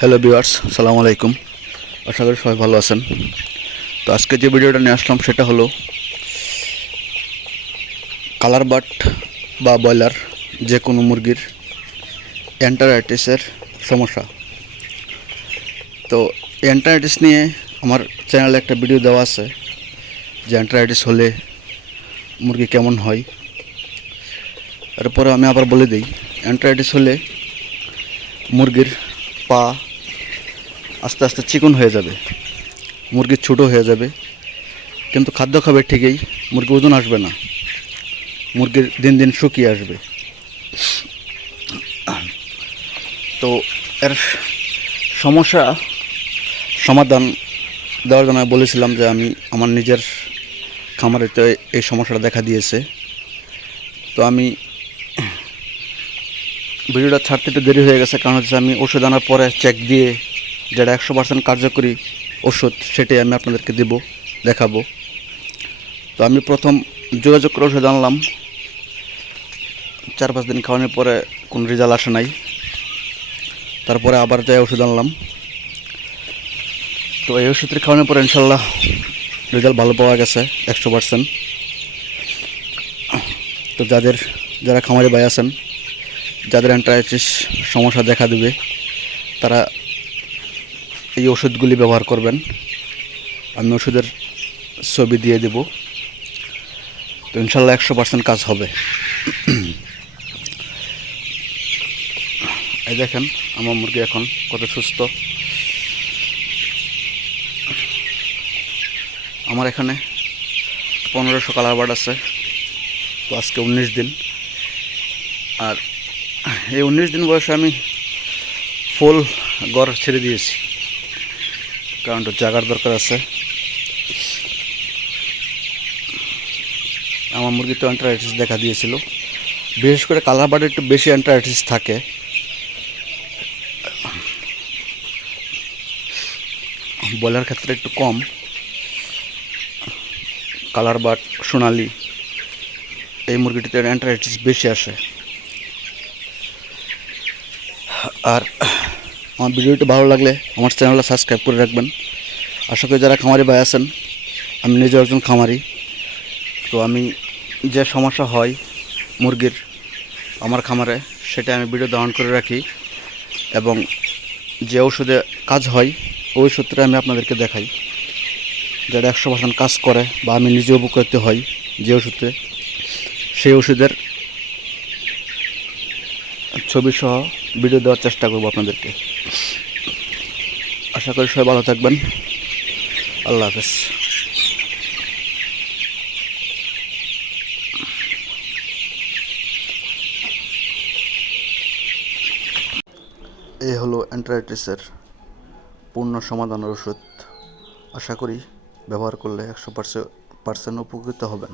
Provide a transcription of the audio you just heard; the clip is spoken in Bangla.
হ্যালো ভিউয়ার্স, আসসালামু আলাইকুম। আশা করি সবাই ভালো আছেন। তো আজকে যে ভিডিওটা নিয়ে আসলাম সেটা হলো কালার বাট বা ব্রয়লার যে কোনো মুরগির এন্টারাইটিসের সমস্যা। তো এন্টারাইটিস নিয়ে আমার চ্যানেলে একটা ভিডিও দেওয়া আছে যে এন্টারাইটিস হলে মুরগি কেমন হয়। এরপরে আমি আবার বলে দিই, এন্টারাইটিস হলে মুরগির পা আস্তে আস্তে চিকন হয়ে যাবে, মুরগি ছোটো হয়ে যাবে, কিন্তু খাদ্য খাবে ঠিকই, মুরগি ওজন আসবে না, মুরগির দিন দিন শুকিয়ে আসবে। তো এর সমস্যা সমাধান দেওয়ার জন্য আমি বলেছিলাম যে আমি আমার নিজের খামারেতে এই সমস্যাটা দেখা দিয়েছে। তো আমি ভিডিওটা ছাড়তে একটু দেরি হয়ে গেছে, কারণ হচ্ছে আমি ওষুধ আনার পরে চেক দিয়ে যেটা 100% কার্যকরী ওষুধ সেটাই আমি আপনাদেরকে দেখাবো। তো আমি প্রথম যোগাযোগ করে ওষুধ আনলাম, 4-5 দিন খাওয়ানোর পরে কোনো রেজাল্ট আসে নাই। তারপরে আবার যাই ওষুধ আনলাম। তো এই ওষুধটি খাওয়ানোর পরে ইনশাল্লাহ রেজাল্ট ভালো পাওয়া গেছে 100%। তো যারা খামারি ভাই আছেন, যাদের এন্টারাইটিস সমস্যা দেখা দেবে, তারা এই ওষুধগুলি ব্যবহার করবেন। আমি ওষুধের ছবি দিয়ে দেব। তো ইনশাল্লাহ 100% কাজ হবে। এই দেখেন আমার মুরগি এখন কত সুস্থ। আমার এখানে 1500 কালার বার্ড আছে। তো আজকে 19 দিন, আর এই 19 দিন বয়সে আমি ফুল ঘর ছেড়ে দিয়েছি, কারণ জায়গার দরকার আছে। আমার মুরগি তো এন্টারাইটিস দেখা দিয়েছিল, বিশেষ করে কালার বার্ডে একটু বেশি এন্টারাইটিস থাকে। ব্রয়লার ক্ষেত্রে একটু কম। কালার বার্ড, সোনালি, এই মুরগিটিতে এন্টারাইটিস বেশি আসে। আর আমার ভিডিওটি ভালো লাগলে আমার চ্যানেলটা সাবস্ক্রাইব করে রাখবেন। আশা করি যারা খামারি ভাই আছেন, আমি নিজেও একজন খামারি, তো আমি যে সমস্যা হয় মুরগির আমার খামারে সেটা আমি ভিডিও ধারণ করে রাখি, এবং যে ওষুধে কাজ হয় ওই সূত্রে আমি আপনাদেরকে দেখাই, যেটা 100% কাজ করে বা আমি নিজে উপকৃত হই যে ওষুধে, সেই ওষুধের ছবি সহ ভিডিও দেওয়ার চেষ্টা করব আপনাদেরকে। আশা করি সবাই ভালো থাকবেন। আল্লাহ হাফেজ। এই হলো এন্টারাইটিসের পূর্ণ সমাধানের ওষুধ। আশা করি ব্যবহার করলে 100% উপকৃত হবেন।